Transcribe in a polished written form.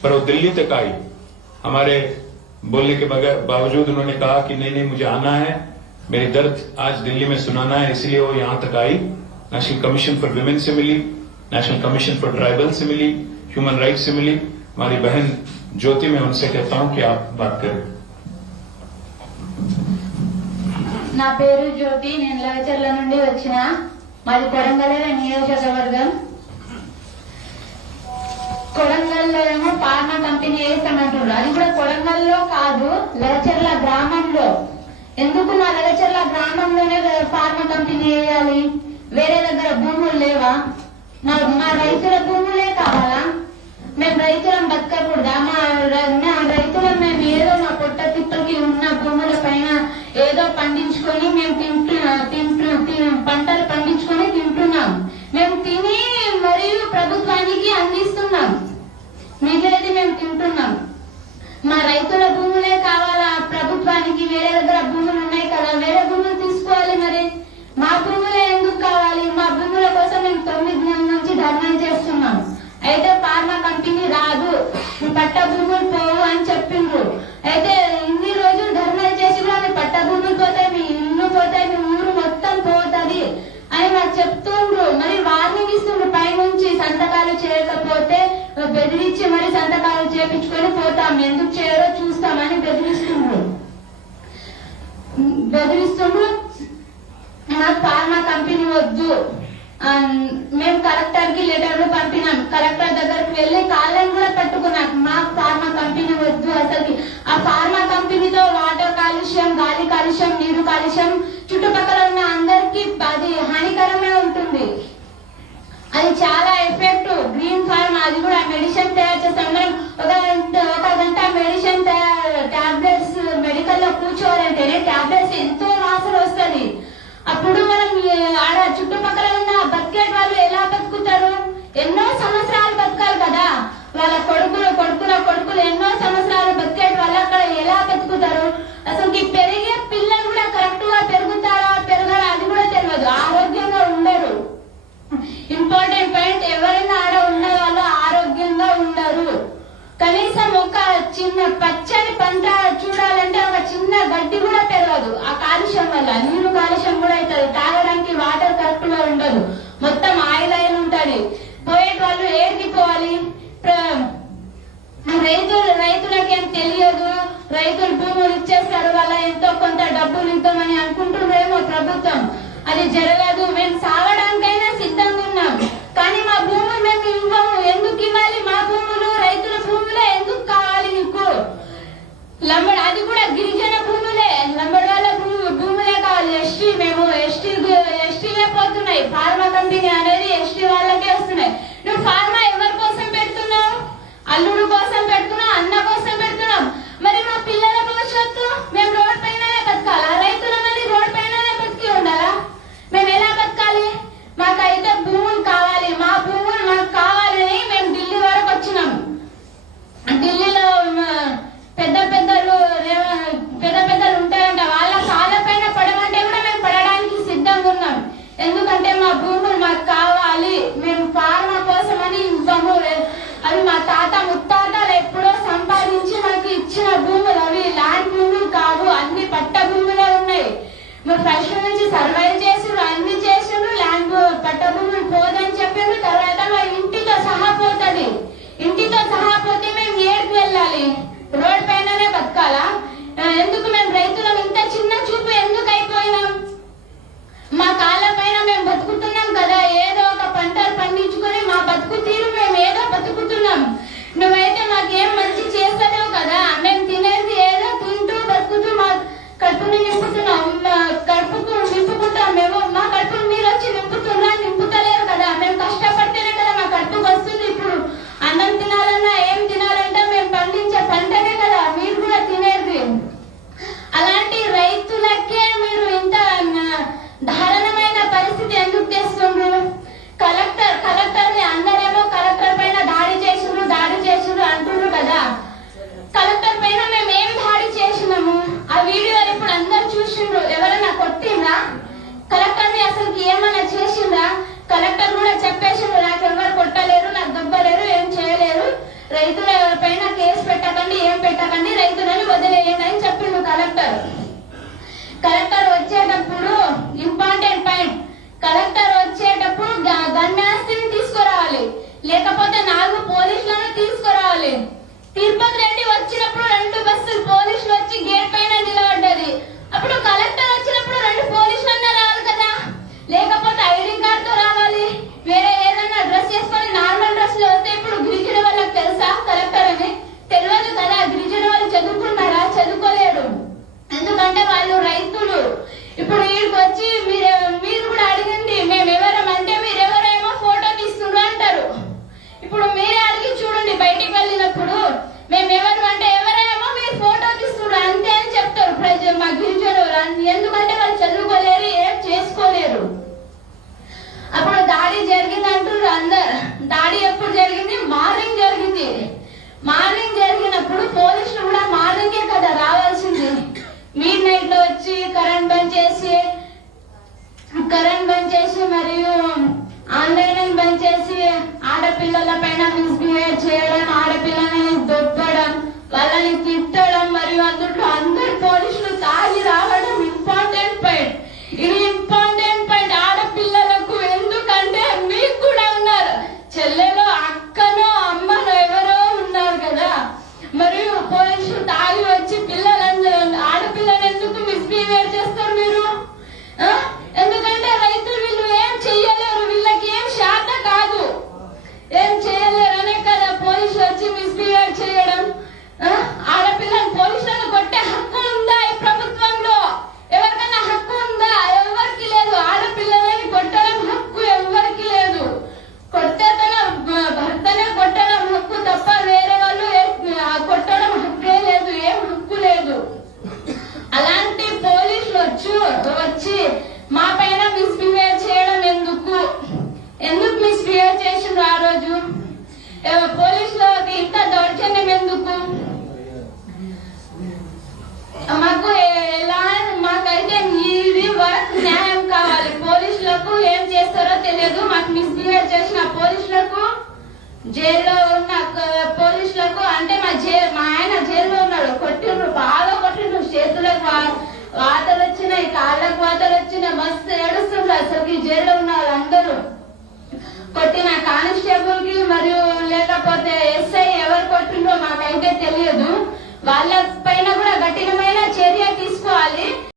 पर वो दिल्ली तक आई। हमारे बोलने के बावजूद उन्होंने कहा कि नहीं मुझे आना है, मेरी दर्द आज दिल्ली में सुनाना है, इसलिए वो यहाँ तक आई। नेशनल कमीशन फॉर विमेन से मिली, नेशनल कमीशन फॉर ट्राइबल से मिली, ह्यूमन राइट्स से मिली। हमारी बहन ज्योति, मैं उनसे कहता हूँ कि आप बात करें। నా పేరు జ్యోతి, నేను లగచర్ల నుండి వచ్చిన, మాది కొడంగల్ నియోజకవర్గం. కొడంగల్లో ఏమో ఫార్మా కంపెనీ వేస్తామంటున్నారు, అది కూడా కొడంగల్లో కాదు, లగచర్ల గ్రామంలో. ఎందుకు నా లగచర్ల గ్రామంలోనే ఫార్మా కంపెనీ వేయాలి? వేరే దగ్గర భూములు లేవా? మా రైతుల భూములే కావాలా? మేము రైతులం బతకకూడదా? మా రైతులం మేము ఏదో మా పొట్ట తిప్పకి ఉన్న భూముల పైన ఏదో పండించుకొని మేము పంటలు పండించుకొని తింటున్నాం. మేము తిని మరియు ప్రభుత్వానికి అందిస్తున్నాం, మిగిలినది మేము తింటున్నాం. మా రైతుల భూములే కావాలా ప్రభుత్వానికి? వేరే దగ్గర భూములు ఉన్నాయి కదా, వేరే భూములు తీసుకోవాలి. మరి మా భూములే ఎందుకు కావాలి? మా భూముల కోసం మేము 9 నెలల నుంచి ధర్నా చేస్తున్నాం. అయితే ఫార్మా కంపెనీ రాదు, పట్ట భూములు పోవు అని చెప్పిండ్రు. అయితే ఇన్ని రోజులు ధర్నాలు చేసి కూడా మీ పట్ట భూములు పోతాయి, మీ ఇల్లు పోతాయి, మీ ఊరు మొత్తం పోతుంది అని మాకు చెప్తుండ్రు. మరి వార్నింగ్ ఇస్తుండ్రు పైనుంచి, సంతకాలు చేయకపోతే బెదిరించి మరి సంతకాలు చేపించుకొని పోతాం, ఎందుకు చేయరో చూస్తామని బెదిరిస్తుండ్రు. మాకు ఫార్మా కంపెనీ వద్దు. మేము కలెక్టర్ కి లెటర్లు పంపినాం, కలెక్టర్ దగ్గరకు వెళ్లి కాళ్ళని కూడా పట్టుకున్నాం. మాకు ఫార్మా కంపెనీ వద్దు. అసలు ఆ ఫార్మా కంపెనీతో వాటర్ కాలుష్యం, గాలి కాలుష్యం, నీరు కాలుష్యం చుట్టుపక్కల ఉన్న అందరికి అది హానికరమే ఉంటుంది. అది చాలా ఎఫెక్ట్. గ్రీన్ ఫార్మా, అది కూడా మెడిసిన్ తయారు చేస్తాం. మనం ఒక గంట మెడిసిన్ టాబ్లెట్స్ మెడికల్ లో కూర్చోవాలంటేనే టాబ్లెట్స్ ఎంతో వాసన వస్తుంది. అప్పుడు మనం ఆడ చుట్టుపక్కల ఉన్న బతికేట్ వాళ్ళు ఎలా బతుకుతారు? ఎన్నో సంవత్సరాలు బతకాలి కదా, వాళ్ళ కొడుకులు ఎన్నో సంవత్సరాలు బతికేట్ వాళ్ళు అక్కడ ఎలా బతుకుతారు? అసలు పెరిగే పిల్లలు కూడా కరెక్ట్ గా పెరుగుతారా పెరగరా అది కూడా తెలియదు, ఆరోగ్యంగా ఉండరు. ఇంపార్టెంట్ పాయింట్, ఎవరైనా ఆడ ఉన్న వాళ్ళు ఆరోగ్యంగా ఉండరు. కనీసం ఒక చిన్న పచ్చని పంట చూడాలంటే ఒక చిన్న గడ్డి కూడా పెరగదు ఆ కాలుష్యం వల్ల. నీరు కాలుష్యం కూడా అవుతుంది, తాగడానికి వాటర్ కరెక్ట్ గా ఉండదు, మొత్తం ఆయిల్ ఉంటుంది. పోయేట వాళ్ళు ఏడికి పోవాలి? రైతులకేం తెలియదు, రైతులు భూములు ఇచ్చేస్తారు, వాళ్ళ ఎంతో కొంత డబ్బులు ఇద్దామని అనుకుంటున్నారేమో ప్రభుత్వం. అది జరగదు. మేము సాగడానికైనా సిద్ధంగా ఉన్నాం, కానీ మా భూములు మేము ఇవ్వము. ఎందుకు ఇవ్వాలి? మా భూములు రైతుల భూములే ఎందుకు కావాలి నీకు? అది కూడా గిరిజన భూములే, లంబడి వాళ్ళ భూములే కావాలి. మేము ఎస్టీలే పోతున్నాయి. ఫార్మా కంపెనీ అనేది ఎస్టీ వాళ్ళకే వస్తున్నాయి. నువ్వు ఫార్మా ఎవరి కోసం పెడుతున్నావు? అల్లుడు కోసం పెడుతున్నావు, అన్న కోసం పెడుతున్నాం. మరి మా పిల్లల భవిష్యత్తు మేము రోడ్ పైననే బతకాలా? రైతులమని రోడ్ పైననే బతికి ఉండాలా? మేము ఎలా బతకాలి? మాకైతే భూములు కావాలి, మా భూములు మాకు కావాలని మేము ఢిల్లీ వరకు వచ్చినాం. కేసు పెట్టకండి, ఏం పెట్టకండి, రైతులని వదిలేయండి అని చెప్పిండు కలెక్టర్. కలెక్టర్ వచ్చేటప్పుడు ఇంపార్టెంట్ పాయింట్, కలెక్టర్ వచ్చేటప్పుడు గన్యాస్తిని తీసుకురావాలి, లేకపోతే 4 పోలీసులను తీసుకురావాలి. తిరుపతి రెడ్డి వచ్చినప్పుడు 2 బస్సులు పోలీసులు వచ్చి గేట్ పైన నిలబడ్డది. అప్పుడు కలెక్టర్ వచ్చినప్పుడు 2 పోలీసులన్నా రావాలి కదా, లేకపోతే ఐడి కార్డ్ తో రావాలి. వేరే ఏదైనా డ్రెస్ చేసుకొని నార్మల్ డ్రెస్ లో వస్తే ఇప్పుడు గిరిజన వాళ్ళకి తెలుసా కలెక్టర్ అని? తెలియదు కదా. గిరిజన వాళ్ళు చదువుకున్నారా? చదువుకోలేడు. ఎందుకంటే వాళ్ళు రైతులు. ఇప్పుడు వీడికి వచ్చి మీరు కూడా అడిగింది మేమెవరమంటే మీరెవరేమో ఫోటో తీస్తున్నారు అంటారు. ఇప్పుడు మీరే అడిగి చూడండి, బయటికి వెళ్ళినప్పుడు మేమెవరు అంటే ఎవరేమో మీరు ఫోటో తీస్తున్నారు అంతే అని చెప్తారు ప్రజలు, మా గిరిజనులు. ఎందుకంటే వాళ్ళు చదువుకోలేరు, ఏం చేసుకోలేరు. అప్పుడు దాడి జరిగింది అంటారు అందరు. దాడి ఎప్పుడు జరిగింది? మార్నింగ్ జరిగింది. మార్నింగ్ జరిగినప్పుడు పోలీసులు కూడా మార్నింగే కదా రావాల్సింది. మిడ్ నైట్ లో వచ్చి కరెంట్ బంద్ చేసి మరియు ఆన్లైన్ బంద్ చేసి ఆడపిల్లల పైన మిస్బిహేవ్ చేయడం, ఆడపిల్లని దొబ్బడం, వాళ్ళని తిట్టడం, మరియు అందులో అందరు పోలీసులు తాగి రావడం ఇంపార్టెంట్ పాయింట్. ఇది ఇంపార్టెంట్ పాయింట్ ఆడపిల్లలకు. ఎందుకంటే మీకు కూడా ఉన్నారు, చెల్లెలో అక్కనో అమ్మనో ఎవరో ఉన్నారు కదా. మరియు పోలీసులు తాగి వచ్చి ఆడపిల్లని ఎందుకు మిస్బిహేవ్ చేస్తారు మీరు? ఎందుకంటే రైతులు వీళ్ళు ఏం చెయ్యలేరు, వీళ్ళకి ఏం శాత కాదు, ఏం చేయలేరు అనే కదా పోలీసులు వచ్చి మిస్బిహేవ్ చేయడం. ఆడపిల్లని పోలీసులను కొట్టే హక్కు ఉందా ఈ ప్రభుత్వంలో? ఎవరికైనా హక్కు ఉందా? ఎవరికి లేదు. ఆడపిల్లలని కొట్టడం హక్కు ఎవరికి లేదు. కొట్టే తన భర్తనే కొట్టడం హక్కు తప్ప వేరే వాళ్ళు కొట్టడం హక్కే లేదు, ఏం హక్కు లేదు. అలాంటి పోలీసులు వచ్చి మా పైన మిస్బిహేవ్ చేయడం ఎందుకు మిస్బిహేవ్ చేసిండ్రు ఆ రోజు? పోలీసులకి ఇంత దౌర్జన్యం ఎందుకు? మాకైతే ఇది వరకు న్యాయం కావాలి. పోలీసులకు ఏం చేస్తారో తెలియదు. మాకు మిస్బిహేవ్ చేసిన పోలీసులకు, జైల్లో ఉన్న పోలీసులకు, అంటే మా ఆయన జైల్లో ఉన్నాడు, కొట్టిండ్రు, బాగా కొట్టిండ్రు. చేతులకు వాతలు వచ్చినాయి, కాళ్ళకు వాతలు వచ్చినాయి, మస్తు ఏడుస్తుండ్రు. అసలు జైల్లో ఉన్న వాళ్ళందరూ కొట్టిన కానిస్టేబుల్ కి మరియు లేకపోతే ఎస్ఐ ఎవరు కొట్టిండ్రో మాకైతే తెలియదు. వాళ్ళ పైన కూడా కఠినమైన చర్య తీసుకోవాలి.